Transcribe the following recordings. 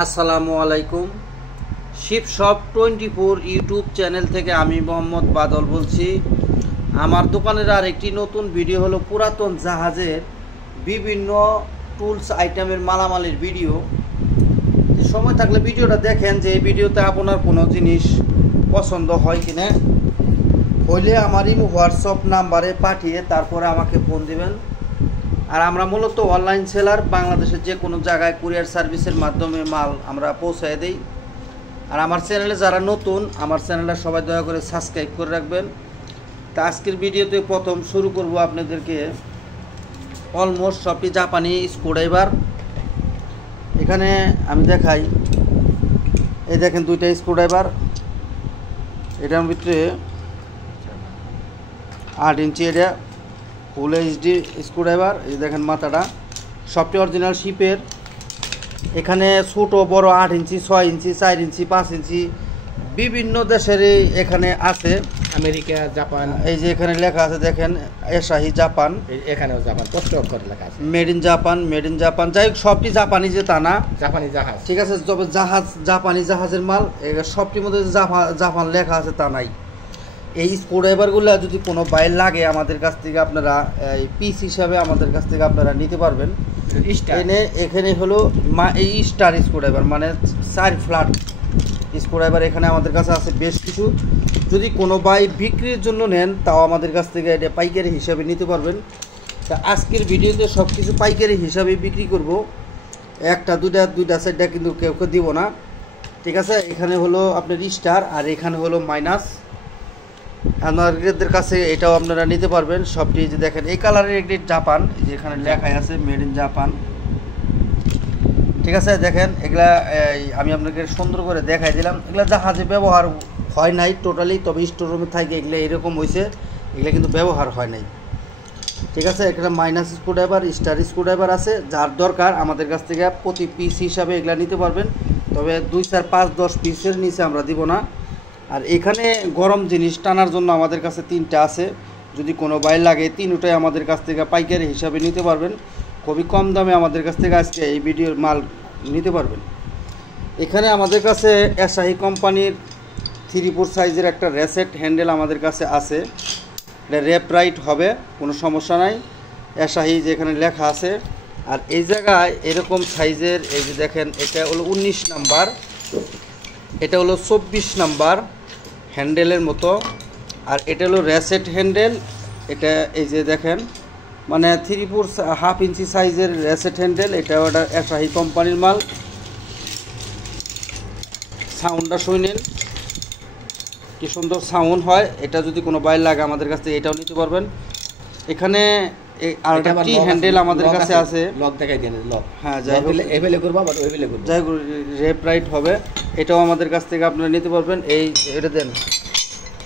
আসসালামু আলাইকুম। Sheep shop 24 YouTube channel থেকে আমি মোহাম্মদ বাদল বলছি। আমার দোকানের আরেকটি নতুন ভিডিও হলো পুরাতন জাহাজের বিভিন্ন টুলস আইটেমের মালামালের ভিডিও। সময় থাকলে ভিডিওটা দেখেন যে এই ভিডিওতে আপনার কোনো জিনিস পছন্দ হয় কিনা, হইলে আমার ইমো হোয়াটসঅ্যাপ নাম্বারে পাঠিয়ে তারপরে আমাকে ফোন দিবেন। আর আমরা মূলত অনলাইন সেলার, বাংলাদেশের যে কোনো জায়গায় কুরিয়ার সার্ভিসের মাধ্যমে মাল আমরা পৌঁছায় দিই। আর আমার চ্যানেলে যারা নতুন, আমার চ্যানেলটা সবাই দয়া করে সাবস্ক্রাইব করে রাখবেন। তা আজকের ভিডিওতে প্রথম শুরু করব আপনাদেরকে অলমোস্ট সবটি জাপানি স্ক্রুড্রাইভার। এখানে আমি দেখাই, এই দেখেন দুইটা স্ক্রুড্রাইভার, এটার ভিতরে 8 ইঞ্চি, এটা ফুল এইচডি স্ক্রুড্রাইভার। এই দেখেন মাথাটা সবটি অরিজিনাল শিপের। এখানে ছোটো বড় 8 ইঞ্চি, 6 ইঞ্চি, 4 ইঞ্চি, 5 ইঞ্চি বিভিন্ন দেশেরই এখানে আছে। আমেরিকা, জাপান, এই যে এখানে লেখা আছে দেখেন এশাহি জাপান, এখানেও জাপান স্পষ্ট অক্ষরে লেখা আছে made in Japan, made in Japan. যাই হোক সবটি জাপানি, যে তা না, জাপানি জাহাজ, ঠিক আছে। তবে জাহাজ জাপানি জাহাজের মাল, সবটির মধ্যে জাপান লেখা আছে তা নাই। এই স্ক্রুড্রাইভারগুলো যদি কোনো বাইর লাগে আমাদের কাছ থেকে আপনারা এই পিস হিসাবে আমাদের কাছ থেকে আপনারা নিতে পারবেন। এখানে হলো এই স্টার স্ক্রুড্রাইভার, মানে 4 ফ্ল্যাট স্ক্রুড্রাইভার এখানে আমাদের কাছে আছে বেশ কিছু। যদি কোনো বাই বিক্রির জন্য নেন তাও আমাদের কাছ থেকে এটা পাইকারি হিসাবে নিতে পারবেন। তা আজকের ভিডিওতে সব কিছু পাইকারি হিসাবে বিক্রি করব, একটা দুইটা সেটটা কিন্তু কেউ দিব না, ঠিক আছে। এখানে হলো আপনার স্টার আর এখানে হলো মাইনাস। আপনাদের কাছে এটাও আপনারা নিতে পারবেন সবটি। যে দেখেন এই কালারের একটি জাপান, যেখানে লেখাই আছে মেড ইন জাপান, ঠিক আছে। দেখেন এগুলা আমি আপনাকে সুন্দর করে দেখাই দিলাম। এগুলা জাহাজে ব্যবহার হয় নাই টোটালি, তবে স্টোর রুমে থাকে এগুলো এরকম হয়েছে, এগুলো কিন্তু ব্যবহার হয় নাই, ঠিক আছে। এখানে মাইনাস স্ক্রুড্রাইভার, স্টার স্ক্রুড্রাইভার আছে। যার দরকার আমাদের কাছ থেকে প্রতি পিস হিসাবে এগুলা নিতে পারবেন, তবে 2, 4, 5, 10 পিসের নিচে আমরা দিব না। আর এখানে গরম জিনিস টানার জন্য আমাদের কাছে 3টা আছে। যদি কোনো বাইর লাগে 3টাই আমাদের কাছ থেকে পাইকারি হিসাবে নিতে পারবেন, খুবই কম দামে আমাদের কাছ থেকে আজকে এই ভিডিওর মাল নিতে পারবেন। এখানে আমাদের কাছে এশাহি কোম্পানির 3/4 সাইজের একটা রেসেট হ্যান্ডেল আমাদের কাছে আছে। এটা র্যাপ রাইট হবে, কোনো সমস্যা নাই। এশাহি যেখানে লেখা আছে। আর এই জায়গায় এরকম সাইজের, এই যে দেখেন এটা হলো 19 নাম্বার, এটা হলো 24 নাম্বার হ্যান্ডেলের মতো। আর এটা হলো রেসেট হ্যান্ডেল। এটা এই যে দেখেন মানে 3/4 হাফ ইঞ্চি সাইজের রেসেট হ্যান্ডেল। এটা ওটা এশাহি কোম্পানির মাল। সাউন্ডটা শুনেন কি সুন্দর সাউন্ড হয়। এটা যদি কোনো বাইর লাগে আমাদের কাছ থেকে এটাও নিতে পারবেন। এখানে আর একটা টি হ্যান্ডেল আমাদের কাছে আছে, লক দেখাই দেন, লক। হ্যাঁ, যাই হোক এভেলে করব আবার ওইভেলে করব, যাই হোক রেপ রাইট হবে, এটাও আমাদের কাছ থেকে আপনারা নিতে পারবেন। এটা দেন,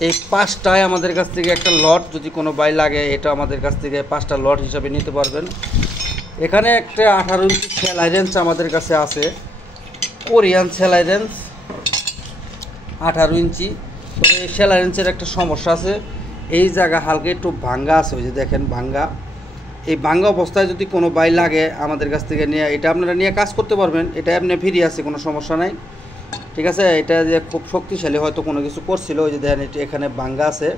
এই 5টায় আমাদের কাছ থেকে একটা লট, যদি কোনো বাই লাগে এটা আমাদের কাছ থেকে 5টা লট হিসাবে নিতে পারবেন। এখানে একটা 18 ইঞ্চি সেলাই রেঞ্জ আমাদের কাছে আছে, কোরিয়ান সেলাই রেঞ্জ 18 ইঞ্চি। তবে এই সেলাই রেঞ্জের একটা সমস্যা আছে, এই জায়গা হালকা একটু ভাঙ্গা আছে, ওই যে দেখেন ভাঙ্গা। এই ভাঙ্গা অবস্থায় যদি কোনো বাই লাগে আমাদের কাছ থেকে নিয়ে এটা আপনারা নিয়ে কাজ করতে পারবেন। এটা এমনি ফ্রি আছে, কোনো সমস্যা নাই, ঠিক আছে। এটা যে খুব শক্তিশালী, হয়তো কোনো কিছু করছিল, ওই যে দেখেন এটা এখানে ভাঙ্গা আছে।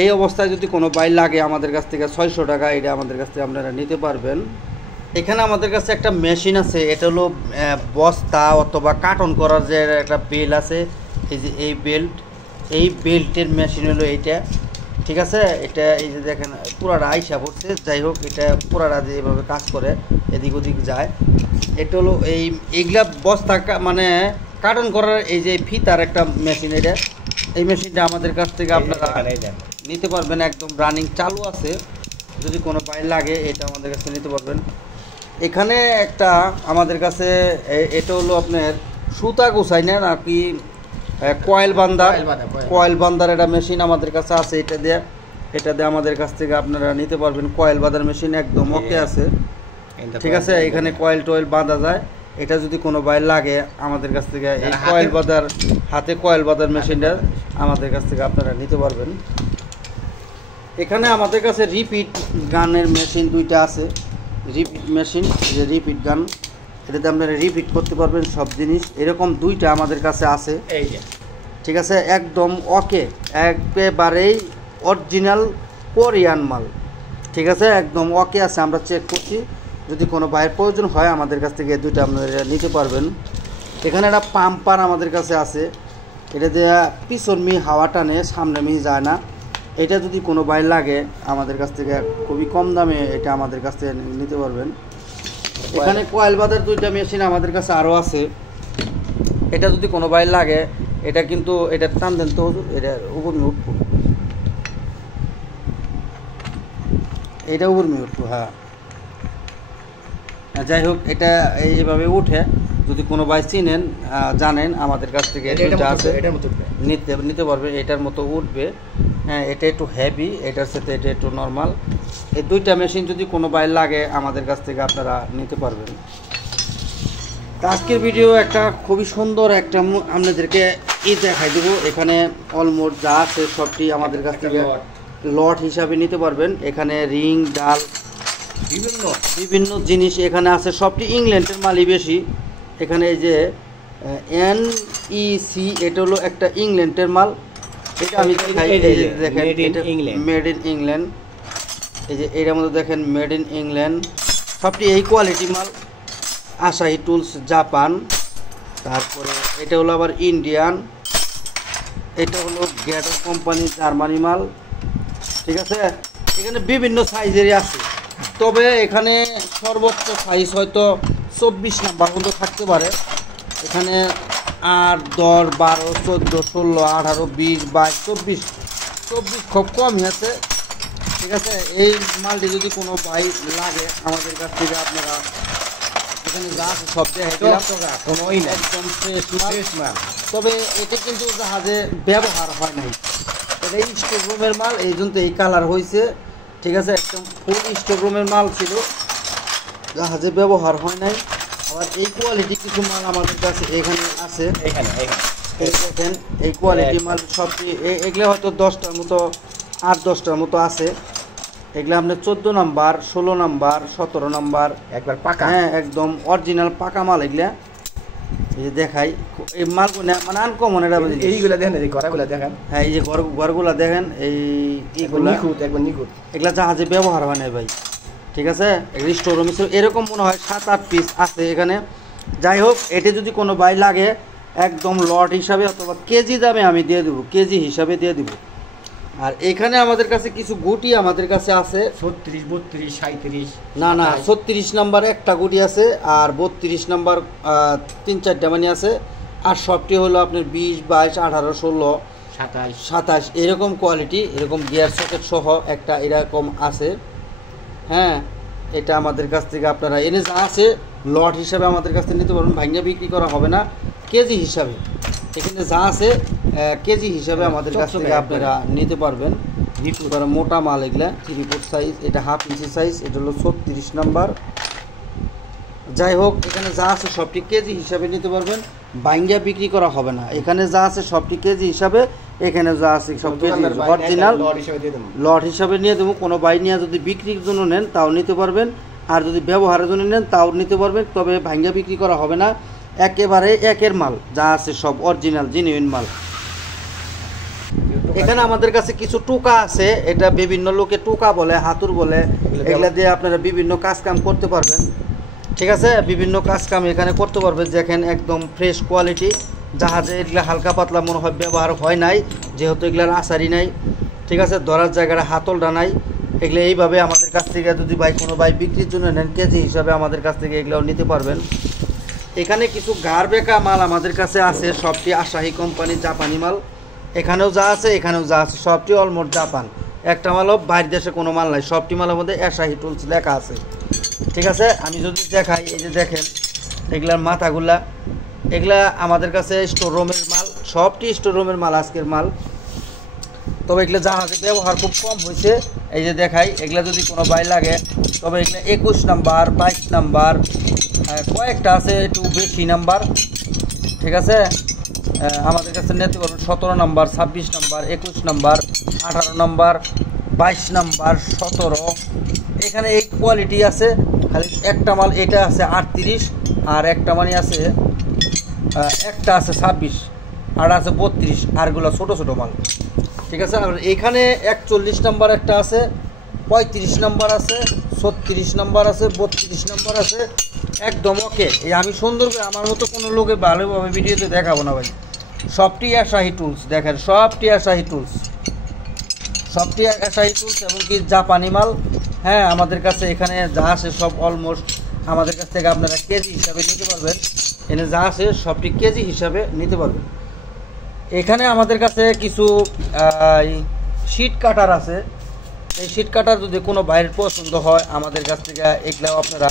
এই অবস্থায় যদি কোনো বাই লাগে আমাদের কাছ থেকে 600 টাকা, এটা আমাদের কাছ থেকে আপনারা নিতে পারবেন। এখানে আমাদের কাছে একটা মেশিন আছে, এটা হলো বস্তা অথবা কার্টন করার যে একটা বেল্ট আছে, এই যে এই বেল্টের মেশিন হলো এইটা, ঠিক আছে। এটা এই যে দেখেন পুরাটা আইসা পড়ছে। যাই হোক এটা পুরাটা যে এইভাবে কাজ করে, এদিক ওদিক যায়। এটা হলো এইগুলা বস্তা মানে কার্টন করার এই যে ফিতার একটা মেশিন। এটা এই মেশিনটা আমাদের কাছ থেকে আপনারা নিতে পারবেন, একদম রানিং চালু আছে। যদি কোনো বাইর লাগে এটা আমাদের কাছে নিতে পারবেন। এখানে একটা আমাদের কাছে এটা হলো আপনার সুতা গোছাই না নাকি কয়েল বান্দার একটা মেশিন আমাদের কাছে আছে। এটা দিয়ে আমাদের কাছ থেকে আপনারা নিতে পারবেন। কয়েল বাঁধার মেশিন একদম ওকে আছে, ঠিক আছে। এখানে কয়েল টয়েল বাঁধা যায়। এটা যদি কোনো বাইর লাগে আমাদের কাছ থেকে এই হাতে কয়েল বাঁধার মেশিনটা আমাদের কাছ থেকে আপনারা নিতে পারবেন। এখানে আমাদের কাছে রিপিট গানের মেশিন 2টা আছে। রিপিট মেশিন, যে রিপিট গান এটাতে আপনারা রিপিট করতে পারবেন সব জিনিস। এরকম 2টা আমাদের কাছে আছে, এই যে ঠিক আছে, একদম ওকে, একেবারেই অরিজিনাল কোরিয়ান মাল, ঠিক আছে, একদম ওকে আছে। আমরা চেক করছি, যদি কোনো ভাইয়ের প্রয়োজন হয় আমাদের কাছ থেকে 2টা আপনারা নিতে পারবেন। এখানে একটা পাম্পার আমাদের কাছে আছে, এটা দিয়ে পিছন মি হাওয়া টানে, সামনে মি যায় না। এটা যদি কোনো ভাই লাগে আমাদের কাছ থেকে খুবই কম দামে এটা আমাদের কাছ থেকে নিতে পারবেন। এখানে কয়েল বাঁধার 2টা মেশিন আমাদের কাছে আরও আছে, এটা যদি কোনো ভাই লাগে, এটা কিন্তু এটা টান দেন তো, এটা উপর নিয়ে উঠবো, এটা উপর নিয়ে উঠবো, হ্যাঁ। যাই হোক, এটা এইভাবে উঠে, যদি কোনো ভাই চিনেন জানেন আমাদের কাছ থেকে এটা আছে, নিতে পারবে, এটার মতো উঠবে। হ্যাঁ, এটা একটু হেভি, এটার সাথে এটা একটু নর্মাল। এই 2টা মেশিন যদি কোনো ভাই লাগে আমাদের কাছ থেকে আপনারা নিতে পারবেন। আজকের ভিডিও একটা খুবই সুন্দর একটা আপনাদেরকে দেখাই দেবো। এখানে অলমোস্ট যা আছে সবটি আমাদের কাছ থেকে লট হিসাবে নিতে পারবেন। এখানে রিং, ডাল, বিভিন্ন জিনিস এখানে আছে, সবটি ইংল্যান্ডের মালই বেশি। এখানে এই যে NEC, এটা হলো একটা ইংল্যান্ডের মাল, এটা আমি দেখাই, এই যে দেখেন মেড ইন ইংল্যান্ড, এই যে এটার মধ্যে দেখেন মেড ইন ইংল্যান্ড, সবটি এই কোয়ালিটি মাল। আসাহি টুলস জাপান, তারপরে এটা হলো আবার ইন্ডিয়ান, এটা হলো গ্যাটার কোম্পানি জার্মানি মাল, ঠিক আছে। এখানে বিভিন্ন সাইজেরই আছে, তবে এখানে সর্বোচ্চ সাইজ হয়তো 24 নাম্বার পর্যন্ত থাকতে পারে। এখানে 8, 10, 12, 14, 16, 18, 20, 22, 24 খুব কমই আছে, ঠিক আছে। এই মালটি যদি কোনো ভাই লাগে আমাদের কাছ থেকে আপনারা এখানে যা আছে সব একদম ফ্রেশ মাল। তবে এটা কিন্তু জাহাজে ব্যবহার হয় নাই, এটা স্টোর রুমের মাল, এই জন্য এই কালার হয়েছে, ঠিক আছে। একদম ফুল স্টোর রুমের মাল ছিল, জাহাজে ব্যবহার হয় নাই। আবার এই কোয়ালিটি কিছু মাল আমাদের কাছে এখানে আছে, দেখেন এই কোয়ালিটি মাল সবটি, এগুলো হয়তো 10টার মতো, 8-10টার মতো আছে। এগুলো আপনার 14 নাম্বার, 16 নাম্বার, 17 নাম্বার, একবার পাকা, হ্যাঁ একদম অরিজিনাল পাকা মাল। এগুলা এই যে দেখাই, এই মালগুলো মানে আনকমন, এটা এইগুলা দেখেন, এই ঘরগুলা দেখেন, হ্যাঁ এই যে ঘরগুলা দেখেন, এইগুলা একবার নিখুঁত, এগুলা জাহাজে ব্যবহার হয় না ভাই, ঠিক আছে। স্টোর রুমে এরকম মনে হয় 7-8 পিস আছে এখানে। যাই হোক, এটি যদি কোনো ভাই লাগে একদম লট হিসাবে অথবা কেজি দামে আমি দিয়ে দেবো, কেজি হিসাবে দিয়ে দেবো। আর এখানে আমাদের কাছে কিছু গুটি আমাদের কাছে আছে 36, 32, 37, না 36 নাম্বার একটা গুটি আছে, আর 32 নাম্বার 3-4টা মানে আছে, আর সবটি হলো আপনার 20, 22, 18, 16, 27 এরকম কোয়ালিটি, এরকম গিয়ার সকেট সহ একটা এরকম আছে। হ্যাঁ, এটা আমাদের কাছ থেকে আপনারা এনে যা আছে লট হিসাবে আমাদের কাছ থেকে নিতে পারবেন, ভাঙিয়ে বিক্রি করা হবে না, কেজি হিসাবে। এখানে যা আছে কেজি হিসাবে আমাদের কাছ থেকে আপনারা নিতে পারবেন। মোটা মাল এগুলা 3/4 সাইজ, এটা 1/2 ইঞ্চি সাইজ, এটা হলো 36 নাম্বার। যাই হোক, এখানে যা আছে সবটি কেজি হিসাবে নিতে পারবেন, ভাঙিয়ে বিক্রি করা হবে না। এখানে যা আছে সবটি কেজি হিসাবে, এখানে যা আছে সব কেজি অরিজিনাল লট হিসাবে নিয়ে দেবো। কোনো ভাই নিয়ে যদি বিক্রির জন্য নেন তাও নিতে পারবেন, আর যদি ব্যবহারের জন্য নেন তাও নিতে পারবেন, তবে ভাঙিয়ে বিক্রি করা হবে না, একেবারে একের মাল যা আছে সব অরিজিনাল জেনুইন মাল। এখানে আমাদের কাছে কিছু টোকা আছে, এটা বিভিন্ন লোকে টোকা বলে, হাতুর বলে, এগুলা দিয়ে আপনারা বিভিন্ন কাজ কাম করতে পারবেন, ঠিক আছে। বিভিন্ন কাজ কাম এখানে করতে পারবেন, দেখেন একদম ফ্রেশ কোয়ালিটি। জাহাজে এগুলা হালকা পাতলা মনে হয় ব্যবহার হয় নাই, যেহেতু এগুলার আসারি নাই, ঠিক আছে। ধরার জায়গাটা হাতলটা নাই। এগুলো এইভাবে আমাদের কাছ থেকে যদি ভাই কোনো ভাই বিক্রির জন্য নেন, কেজি হিসাবে আমাদের কাছ থেকে এগুলাও নিতে পারবেন। এখানে কিছু গার বেকা মাল আমাদের কাছে আছে, সবটি আসাহি কোম্পানি জাপানি মাল। এখানেও যা আছে এখানেও যা আছে সবটি অলমোস্ট জাপান, একটা মালও বাইরের দেশে কোনো মাল নাই, সবটি মালের মধ্যে আসাহি টুলস লেখা আছে, ঠিক আছে। আমি যদি দেখাই, এই যে দেখেন এগুলার মাথাগুলা, এগুলা আমাদের কাছে স্টোর রুমের মাল, সবটি স্টোর রুমের মাল, আজকের মাল। তবে এগুলো জাহাজে ব্যবহার খুব কম হয়েছে, এই যে দেখাই, এগুলা যদি কোনো ভাই লাগে তবে এগুলো 21 নাম্বার, 22 নাম্বার, কয়েকটা আছে একটু বেশি নাম্বার, ঠিক আছে। আমাদের কাছে নিতে পারবেন 17 number, 26 number, 21 number, 18 number, 22 number, 17, এখানে এই কোয়ালিটি আছে। খালি একটা মাল এটা আছে 38, আর একটা মানে আছে একটা আছে 26, আর আছে 32, আরগুলো ছোটো ছোটো মাল। ঠিক আছে, আর এখানে 41 নাম্বার একটা আছে, 35 নাম্বার আছে, 36 নাম্বার আছে, 32 নাম্বার আছে, একদম ওকে। এই আমি সুন্দর করে আমার মতো কোনো লোকে ভালোভাবে ভিডিওতে দেখাবো না ভাই। সবটি শাহি টুলস, দেখেন সবটি শাহি টুলস, সবটি শাহি টুলস, এমনকি জাপানি মাল। হ্যাঁ, আমাদের কাছে এখানে যা আছে সব অলমোস্ট আমাদের কাছ থেকে আপনারা কেজি হিসাবে নিতে পারবেন। এখানে যা আছে সবটি কেজি হিসাবে নিতে পারবেন। এখানে আমাদের কাছে কিছু শিট কাটার আছে। এই শিট কাটার যদি কোনো বাইরের পছন্দ হয় আমাদের কাছ থেকে এগুলাও আপনারা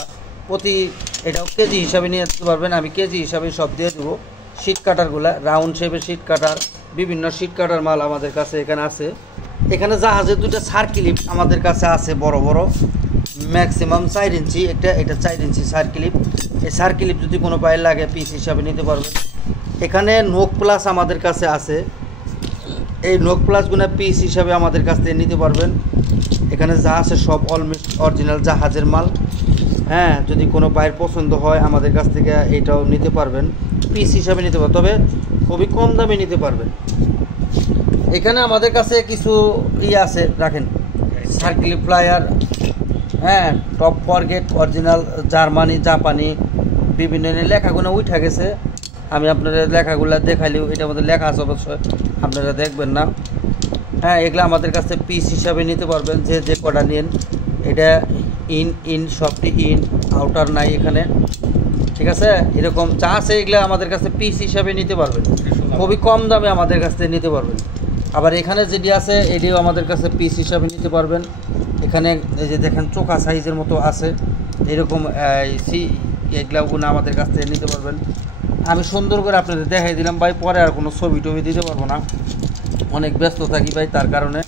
এটাও কেজি হিসাবে নিয়ে যেতে পারবেন। আমি কেজি হিসাবে সব দিয়ে দেবো। শিট কাটারগুলো রাউন্ড শেপের শিট কাটার, বিভিন্ন শিট কাটার মাল আমাদের কাছে এখানে আছে। এখানে জাহাজের দুটো সার্কিলিপ আমাদের কাছে আছে, বড় বড়, ম্যাক্সিমাম 4 ইঞ্চি। এটা 4 ইঞ্চি সার্কিলিপ। এই সার্কিলিপ যদি কোনো বাইরে লাগে পিস হিসাবে নিতে পারবেন। এখানে নোক প্লাস আমাদের কাছে আছে, এই নোক প্লাসগুলো পিস হিসাবে আমাদের কাছ থেকে নিতে পারবেন। এখানে যা আছে সব অলমোস্ট অরিজিনাল জাহাজের মাল। হ্যাঁ, যদি কোনো বাইরের পছন্দ হয় আমাদের কাছ থেকে এটাও নিতে পারবেন, পিস হিসাবে নিতে পারবেন, তবে খুবই কম দামে নিতে পারবেন। এখানে আমাদের কাছে কিছু আছে, রাখেন সার্কিল প্লায়ার, হ্যাঁ, টপ ফরগেট, অরিজিনাল জার্মানি, জাপানি, বিভিন্ন লেখাগুলো উঠে গেছে। আমি আপনাদের লেখাগুলো দেখাইলেও এটার মধ্যে লেখা আছে, অবশ্যই আপনারা দেখবেন না। হ্যাঁ, এগুলো আমাদের কাছে পিস হিসাবে নিতে পারবেন, যে কটা নিন। এটা ইন সবটি ইন, আউটার নাই এখানে। ঠিক আছে, এরকম যা আছে এগুলো আমাদের কাছে পিস হিসাবে নিতে পারবেন, খুবই কম দামে আমাদের কাছ থেকে নিতে পারবেন। আবার এখানে যেটি আছে এটিও আমাদের কাছে পিস হিসাবে নিতে পারবেন। এখানে এই যে দেখেন চোখা সাইজের মতো আছে, এরকম এগুলোগুলো আমাদের কাছ থেকে নিতে পারবেন। আমি সুন্দর করে আপনাদের দেখাই দিলাম ভাই, পরে আর কোনো ছবি টবি দিতে পারবো না, অনেক ব্যস্ত থাকি ভাই, তার কারণে।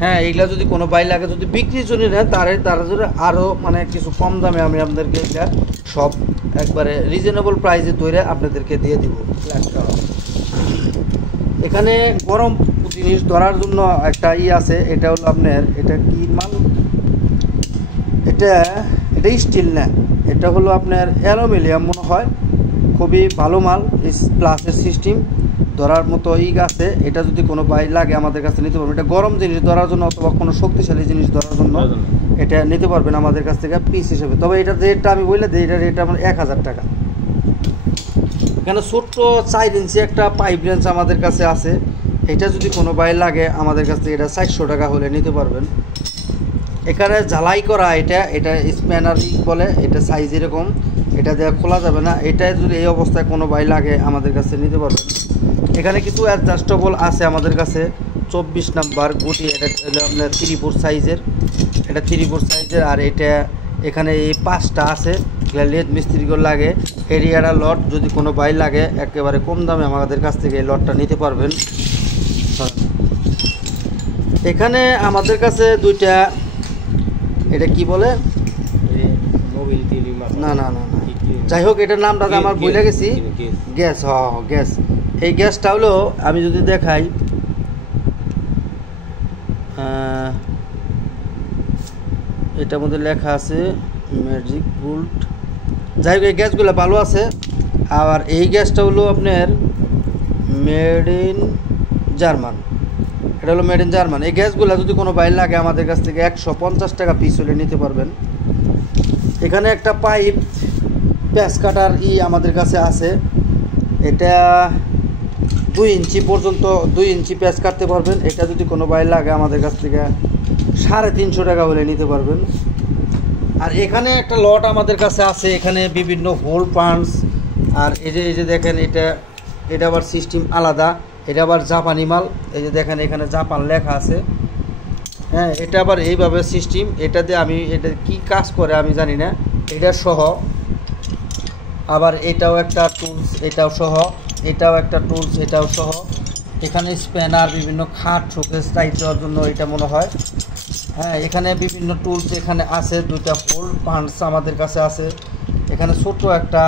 হ্যাঁ, এইগুলা যদি কোনো বাই লাগে, যদি বিক্রির জন্য নেন তারা যদি আরও মানে কিছু কম দামে আমি আপনাদেরকে এটা সব একবারে রিজনেবল প্রাইসে তৈরি আপনাদেরকে দিয়ে দিব। এখানে গরম জিনিস ধরার জন্য একটা আছে, এটা হলো আপনার, এটা কি মাল, এটা স্টিল না, এটা হলো আপনার অ্যালুমিনিয়াম মনে হয়, খুবই ভালো মাল। প্লাসের সিস্টেম ধরার মতো আছে। এটা যদি কোনো বাই লাগে আমাদের কাছে নিতে পারবেন। এটা গরম জিনিস ধরার জন্য অথবা কোনো শক্তিশালী জিনিস ধরার জন্য এটা নিতে পারবেন আমাদের কাছ থেকে পিস হিসেবে। তবে এটার রেটটা আমি বলে দিই, এটার রেট আমার 1000 টাকা। এখানে ছোট্ট 4 ইঞ্চি একটা পাইপ রেঞ্জ আমাদের কাছে আছে। এটা যদি কোনো বাই লাগে আমাদের কাছ থেকে এটা 400 টাকা হলে নিতে পারবেন। এখানে ঝালাই করা এটা স্প্যানার বলে, এটা সাইজ এরকম, এটা দিয়ে খোলা যাবে না। এটা যদি এই অবস্থায় কোনো বাই লাগে আমাদের কাছে নিতে পারবেন। এখানে কিছু অ্যাডজাস্টেবল আছে আমাদের কাছে, 24 নাম্বার গুটি, এটা আপনার 3/4 সাইজের, এটা 3/4 সাইজের। আর এটা এখানে এই 5টা আছে, লেদ মিস্ত্রিগুলো লাগে। এরিয়াটা লট যদি কোনো বাই লাগে একেবারে কম দামে আমাদের কাছ থেকে এই লটটা নিতে পারবেন। এখানে আমাদের কাছে দুইটা, এটা কি বলে, না না না না যাই হোক, এটার নামটা আমার ভুলে গেছি, গ্যাস। গ্যাস। এই গ্যাসটা হলো আমি যদি দেখাই, এটার মধ্যে লেখা আছে ম্যাজিক বুল্ট। যাই হোক, এই গ্যাসগুলো ভালো আছে। আর এই গ্যাসটা হলো আপনার মেড ইন জার্মান, এটা হলো মেড ইন জার্মান। এই গ্যাসগুলো যদি কোনো বাইর লাগে আমাদের কাছ থেকে 150 টাকা পিস হলে নিতে পারবেন। এখানে একটা পাইপ প্যাচ কাটার আমাদের কাছে আছে, এটা 2 ইঞ্চি পর্যন্ত 2 ইঞ্চি প্যাচ কাটতে পারবেন। এটা যদি কোনো বাইর লাগে আমাদের কাছ থেকে 350 টাকা হলে নিতে পারবেন। আর এখানে একটা লট আমাদের কাছে আছে, এখানে বিভিন্ন হোল পাঞ্চ। আর এই যে দেখেন, এটা আবার সিস্টেম আলাদা, এটা আবার জাপানি মাল। এই যে দেখেন এখানে জাপান লেখা আছে। হ্যাঁ, এটা আবার এইভাবে সিস্টেম, এটাতে আমি এটা কি কাজ করে আমি জানি না, এটা সহ। আবার এটাও একটা টুলস, এটাও সহ, এটাও একটা টুলস, এটাও সহ। এখানে স্প্যানার, বিভিন্ন খাট শোকেস টাইট দেওয়ার জন্য এটা মনে হয়। হ্যাঁ, এখানে বিভিন্ন টুলস এখানে আছে। 2টা হোল পাঞ্চ আমাদের কাছে আছে। এখানে ছোট একটা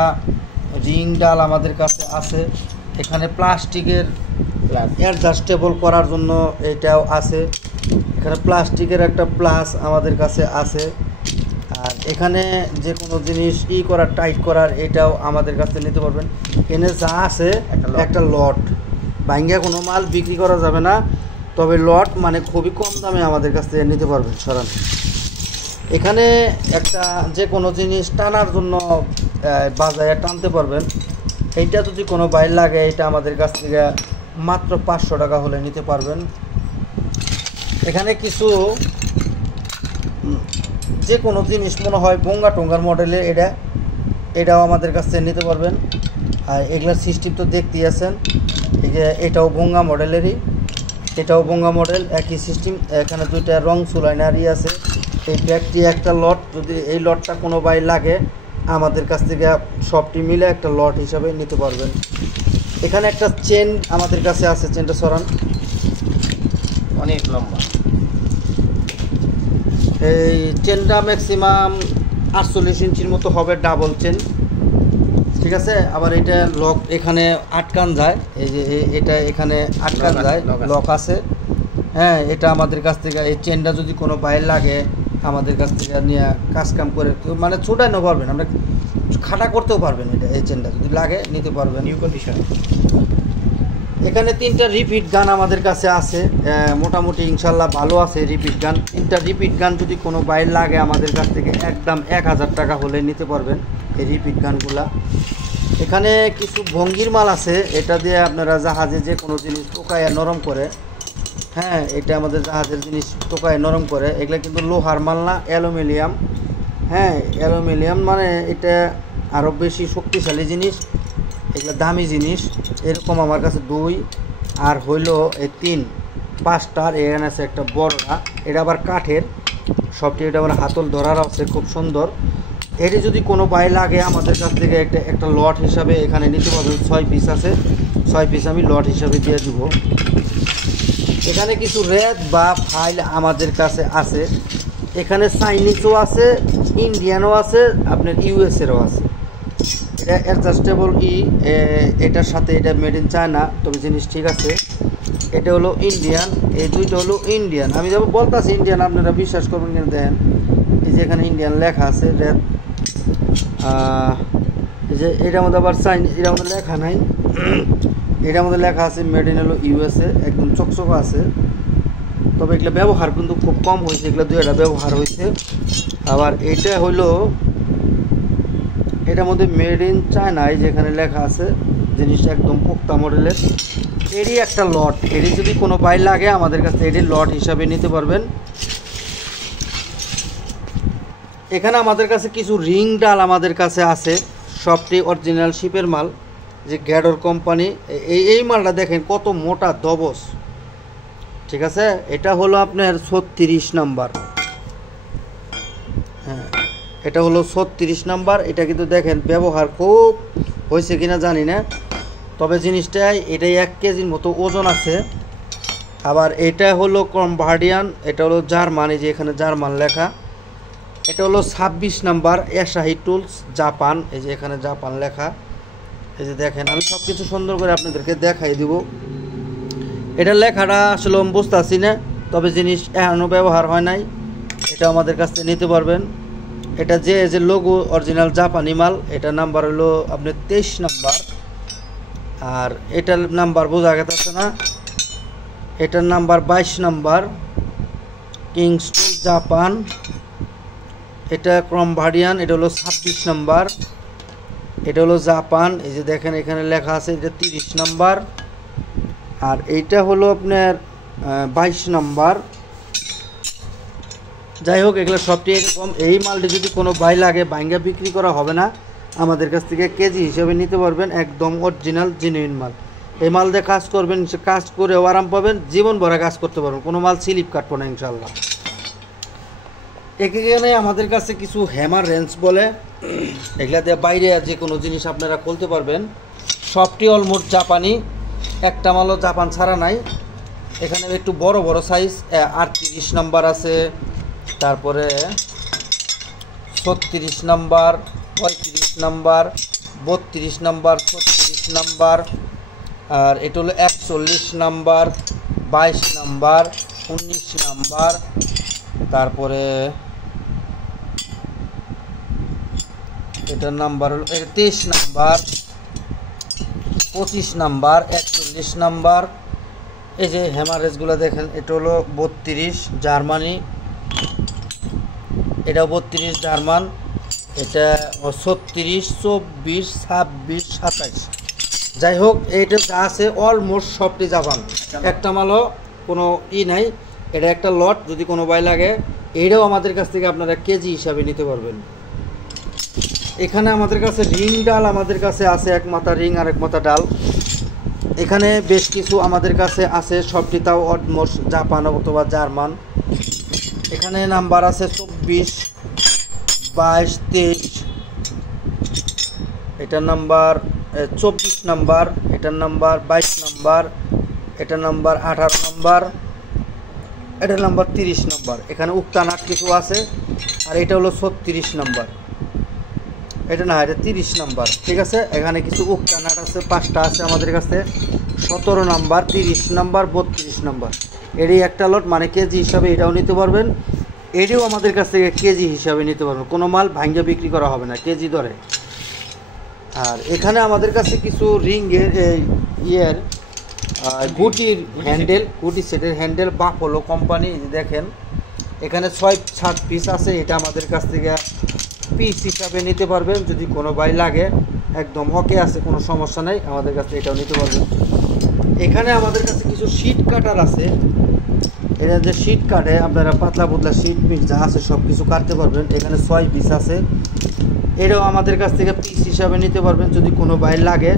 রিং ডাল আমাদের কাছে আছে। এখানে প্লাস্টিকের অ্যাডজাস্টেবল করার জন্য এটাও আছে। এখানে প্লাস্টিকের একটা প্লাস আমাদের কাছে আছে। আর এখানে যে কোনো জিনিস করার টাইট করার এটাও আমাদের কাছ থেকে নিতে পারবেন। এখানে যা আছে একটা লট, ভাঙ্গা কোনো মাল বিক্রি করা যাবে না, তবে লট মানে খুবই কম দামে আমাদের কাছ থেকে নিতে পারবেন। সরান, এখানে একটা যে কোনো জিনিস টানার জন্য বাজারে টানতে পারবেন। এইটা যদি কোনো বাইর লাগে এটা আমাদের কাছ থেকে মাত্র 500 টাকা হলে নিতে পারবেন। এখানে কিছু যে কোনো জিনিস মনে হয় ভঙ্গা টঙ্গার মডেলের এটাও আমাদের কাছ থেকে নিতে পারবেন। আর এগুলার সিস্টেম তো দেখতেই আছেন, এই যে এটাও ভঙ্গা মডেলেরই, এটাও ভঙ্গা মডেল, একই সিস্টেম। এখানে দুইটা রং সুলাইনারই আছে। এই ব্যাগটি একটা লট, যদি এই লটটা কোনো বাই লাগে আমাদের কাছ থেকে সবটি মিলে একটা লট হিসাবে নিতে পারবেন। এখানে একটা চেন আমাদের কাছে আছে, চেনটা সরান, অনেক লম্বা। এই চেনটা ম্যাক্সিমাম 48 ইঞ্চির মতো হবে, ডাবল চেন, ঠিক আছে। আবার এটা লক এখানে আটকান যায়, এই যে এটা এখানে আটকান যায়, লক আছে। হ্যাঁ, এটা আমাদের কাছ থেকে এই চেনটা যদি কোনো বাইরে লাগে আমাদের কাছ থেকে নিয়ে কাজ কাম করে মানে ছোটানো পারবেন, আমরা খাটা করতেও পারবেন। এটা এই চেনটা যদি লাগে নিতে পারবেন। New condition. এখানে 3টা রিপিট গান আমাদের কাছে আছে, মোটামুটি ইনশাল্লাহ ভালো আছে রিপিট গান। 3টা রিপিট গান যদি কোনো বাইরে লাগে আমাদের কাছ থেকে একদম 1000 টাকা হলে নিতে পারবেন এই রিপিট গানগুলা। এখানে কিছু ভঙ্গির মাল আছে, এটা দিয়ে আপনারা জাহাজে যে কোনো জিনিস টোকায় নরম করে। হ্যাঁ, এটা আমাদের জাহাজের জিনিস টোকায় নরম করে। এগুলা কিন্তু লোহার মাল না, অ্যালুমিনিয়াম। হ্যাঁ, অ্যালুমিনিয়াম মানে এটা আরও বেশি শক্তিশালী জিনিস, এগুলো দামি জিনিস। এরকম আমার কাছে 2 আর হইল এই 3 5টার। এখানে আছে একটা বড়রা, এটা আবার কাঠের সবটি, এটা আবার হাতল ধরার আছে, খুব সুন্দর। এটি যদি কোনো বাই লাগে আমাদের কাছ থেকে একটা লট হিসাবে এখানে নিতে পারবেন। 6 পিস আছে, 6 পিস আমি লট হিসাবে দিয়ে দিব। এখানে কিছু রেড বা ফাইল আমাদের কাছে আছে। এখানে চাইনিজও আছে, ইন্ডিয়ানও আছে, আপনার ইউএসএরও আছে। এটা অ্যাডজাস্টেবল এটার সাথে এটা মেড ইন চায়না, তবে জিনিস ঠিক আছে। এটা হলো ইন্ডিয়ান, এই দুইটা হলো ইন্ডিয়ান। আমি যখন বলতেছি ইন্ডিয়ান আপনারা বিশ্বাস করবেন কেন, দেখেন এই যে এখানে ইন্ডিয়ান লেখা আছে রেড। এই যে এটার মধ্যে আবার চাইনিজ, এটার মধ্যে লেখা নাই, এটার মধ্যে লেখা আছে মেড ইন হলো ইউএসএ, একদম চকচক আছে। তবে এগুলো ব্যবহার কিন্তু খুব কম হয়েছে, এগুলো 2টা ব্যবহার হয়েছে। আবার এইটা হলো এটার মধ্যে মেড ইন চায়নায় যেখানে লেখা আছে, জিনিসটা একদম পোক্তা মডেলের। এরই একটা লট, এরই যদি কোনো বাই লাগে আমাদের কাছে এরই লট হিসাবে নিতে পারবেন। এখানে আমাদের কাছে কিছু রিং ডাল আমাদের কাছে আছে, সবটি অরিজিনাল শিপের মাল, যে গ্যাডর কোম্পানি। এই মালটা দেখেন কত মোটা দবস, ঠিক আছে। এটা হলো আপনার 36 নাম্বার। হ্যাঁ, এটা হলো 36 নাম্বার। এটা কিন্তু দেখেন ব্যবহার খুব হয়েছে কিনা জানি না, তবে জিনিসটাই এটাই 1 কেজির মতো ওজন আছে। আবার এটা হলো কম্বার্ডিয়ান, এটা হলো জার্মান, এই যে এখানে জার্মান লেখা। এটা হলো 26 নাম্বার এসাহি টুলস জাপান, এই যে এখানে জাপান লেখা। এই যে দেখেন, আমি সব কিছু সুন্দর করে আপনাদেরকে দেখাই দিব। এটা লেখাটা আসলে আমি বুঝতেছি না, তবে জিনিস এখনও ব্যবহার হয় নাই, এটা আমাদের কাছ থেকে নিতে পারবেন। এটা যে লোগো অরিজিনাল জাপানি মাল। এটা নাম্বার হলো আপনার 23 নাম্বার। আর এটার নাম্বার বোঝা গেছে না, এটার নাম্বার 22 নাম্বার, কিংস্টন জাপান। এটা কম্বার্ডিয়ান, এটা হলো 26 নাম্বার, এটা হলো জাপান। এই যে দেখেন এখানে লেখা আছে এটা 30 নাম্বার। আর এইটা হলো আপনার 22 নাম্বার। যাই হোক, এগুলো সবটি এরকম। এই মালটি যদি কোনো বাই লাগে ভাঙ্গা বিক্রি করা হবে না, আমাদের কাছ থেকে কেজি হিসেবে নিতে পারবেন, একদম অরিজিনাল জেনুইন মাল। এই মাল দিয়ে কাজ করবেন, কাজ করেও আরাম পাবেন, জীবন ভরা কাজ করতে পারবেন, কোনো মাল স্লিপ কাটবো না ইনশাল্লাহ। এখানে আমাদের কাছে কিছু হ্যামার রেঞ্চ বলে, এগুলা দিয়ে বাইরে যে কোনো জিনিস আপনারা খুলতে পারবেন। সবটি অলমোস্ট জাপানি, একটা মালও জাপান ছাড়া নাই। এখানে একটু বড় বড় সাইজ 38 নাম্বার আছে, তারপরে 36 নাম্বার, 35 নাম্বার, 32 নাম্বার, 36 নাম্বার। আর এটা হলো 41 নাম্বার, 22 নাম্বার, 19 নাম্বার, তারপরে এটার নাম্বার হলো 23 নাম্বার, 25 নাম্বার, 41 নাম্বার। এই যে হ্যামারেজগুলো দেখেন, এটা হলো 32 জার্মানি, এটাও 32 জার্মান, এটা 36, 24, 26, 27। যাই হোক, এইটা যা আছে অলমোস্ট সবটি জাপান, একটা মালও কোনো নাই। এটা একটা লট, যদি কোনো ভাই লাগে এইটাও আমাদের কাছ থেকে আপনারা কেজি হিসাবে নিতে পারবেন। এখানে আমাদের কাছে রিং ডাল আমাদের কাছে আছে, এক মাথা রিং আর এক মাথা ডাল। এখানে বেশ কিছু আমাদের কাছে আছে, সবটি তাও অলমোস্ট জাপান অথবা জার্মান। এখানে নাম্বার আছে 24, 22, 23, এটার নাম্বার 24 নাম্বার, এটার নাম্বার 22 নাম্বার, এটার নাম্বার 18 নাম্বার, এটার নাম্বার 30 নাম্বার। এখানে উক্তানাট কিছু আছে, আর এটা হলো 36 নাম্বার, এটা না, এটা 30 নাম্বার। ঠিক আছে, এখানে কিছু উক্তানাট আছে, 5টা আছে আমাদের কাছে, 17 নাম্বার, 30 নাম্বার, 32 নাম্বার। এরই একটা লট, মানে কেজি হিসাবে এটাও নিতে পারবেন, এটাও আমাদের কাছ থেকে কেজি হিসাবে নিতে পারবেন। কোনো মাল ভাঙ্গা বিক্রি করা হবে না, কেজি দরে। আর এখানে আমাদের কাছে কিছু রিংয়ের গুটির হ্যান্ডেল, গুটি সেটের হ্যান্ডেল বাফলো কোম্পানি, দেখেন এখানে 6-7 পিস আছে। এটা আমাদের কাছ থেকে পিস হিসাবে নিতে পারবেন, যদি কোনো ভাই লাগে একদম ওকে আছে, কোনো সমস্যা নেই, আমাদের কাছে এটাও নিতে পারবেন। এখানে আমাদের কাছে কিছু শীট কাটার আছে, এটা যে শীট কাটে আপনারা পাতলা পাতলা শীট পিস যা আছে সব কিছু কাটতে পারবেন। এখানে 6 পিস আছে, এটাও আমাদের কাছ থেকে পিস হিসাবে নিতে পারবেন, যদি কোনো ভাই লাগে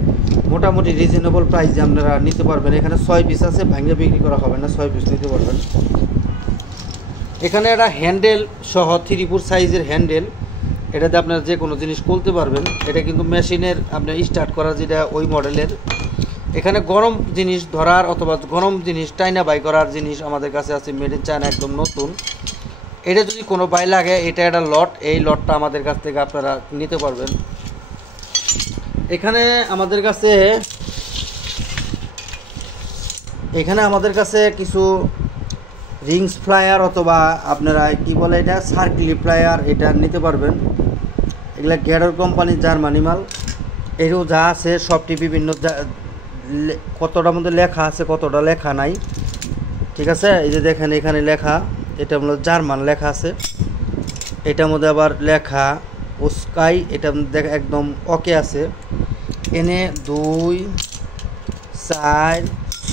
মোটামুটি রিজনেবল প্রাইসে আপনারা নিতে পারবেন। এখানে 6 পিস আছে, ভাঙিয়ে বিক্রি করা হবে না, 6 পিস নিতে পারবেন। এখানে একটা হ্যান্ডেল সহ 3/4 সাইজের হ্যান্ডেল, এটাতে আপনারা যে কোনো জিনিস খুলতে পারবেন। এটা কিন্তু মেশিনের আপনার স্টার্ট করা, যেটা ওই মডেলের। এখানে গরম জিনিস ধরার অথবা গরম জিনিস টাইনা বাই করার জিনিস আমাদের কাছে আছে, মেড ইন চায়না, একদম নতুন। এটা যদি কোনো বাই লাগে, এটা একটা লট, এই লটটা আমাদের কাছ থেকে আপনারা নিতে পারবেন। এখানে আমাদের কাছে কিছু রিংস ফ্লায়ার অথবা আপনারা কি বলে এটা সার্কেল ফ্লায়ার, এটা নিতে পারবেন। এগুলা গ্যাডর কোম্পানির জার্মানি মাল। এরও যা আছে সবটি বিভিন্ন, কতটার মধ্যে লেখা আছে কতটা লেখা নাই। ঠিক আছে, এই যে দেখেন এখানে লেখা, এটা হলো জার্মান লেখা আছে, এটার মধ্যে আবার লেখা ওস্কাই, এটা একদম ওকে আছে। এনে 2, 4,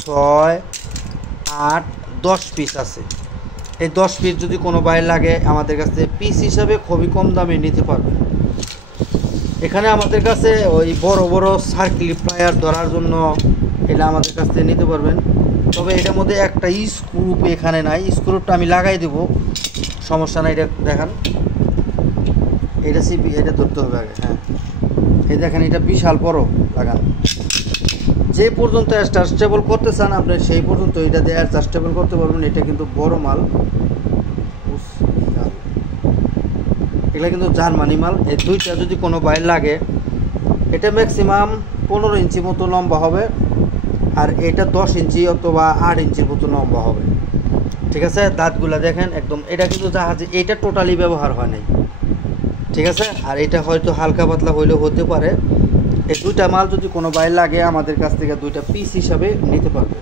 6, 8, 10 পিস আছে। এই 10 পিস যদি কোনো ভাই লাগে আমাদের কাছে পিস হিসাবে খুবই কম দামে নিতে পারবেন। এখানে আমাদের কাছে ওই বড় বড় সার্কেল প্লায়ার ধরার জন্য এটা আমাদের কাছ থেকে নিতে পারবেন। তবে এটার মধ্যে একটা স্ক্রু এখানে নাই, স্ক্রুটা আমি লাগাই দেবো, সমস্যা নাই। এটা দেখান, এটা এটা ধরতে হবে আগে। হ্যাঁ, এই দেখেন, এটা বিশাল বড় লাগান। যে পর্যন্ত অ্যাডজাস্টেবল করতে চান আপনি সেই পর্যন্ত এটা দিয়ে অ্যাডজাস্টেবল করতে পারবেন। এটা কিন্তু বড় মাল, এগুলো কিন্তু জার্মানি মাল। এই দুইটা যদি কোনো বাইর লাগে, এটা ম্যাক্সিমাম 15 ইঞ্চি মতো লম্বা হবে, আর এটা 10 ইঞ্চি অথবা 8 ইঞ্চির মতো লম্বা হবে। ঠিক আছে, দাঁতগুলা দেখেন একদম, এটা কিন্তু জাহাজে এটা টোটালি ব্যবহার হয় নাই। ঠিক আছে, আর এটা হয়তো হালকা পাতলা হইলেও হতে পারে। এই দুইটা মাল যদি কোনো বাইর লাগে আমাদের কাছ থেকে 2টা পিস হিসাবে নিতে পারবে।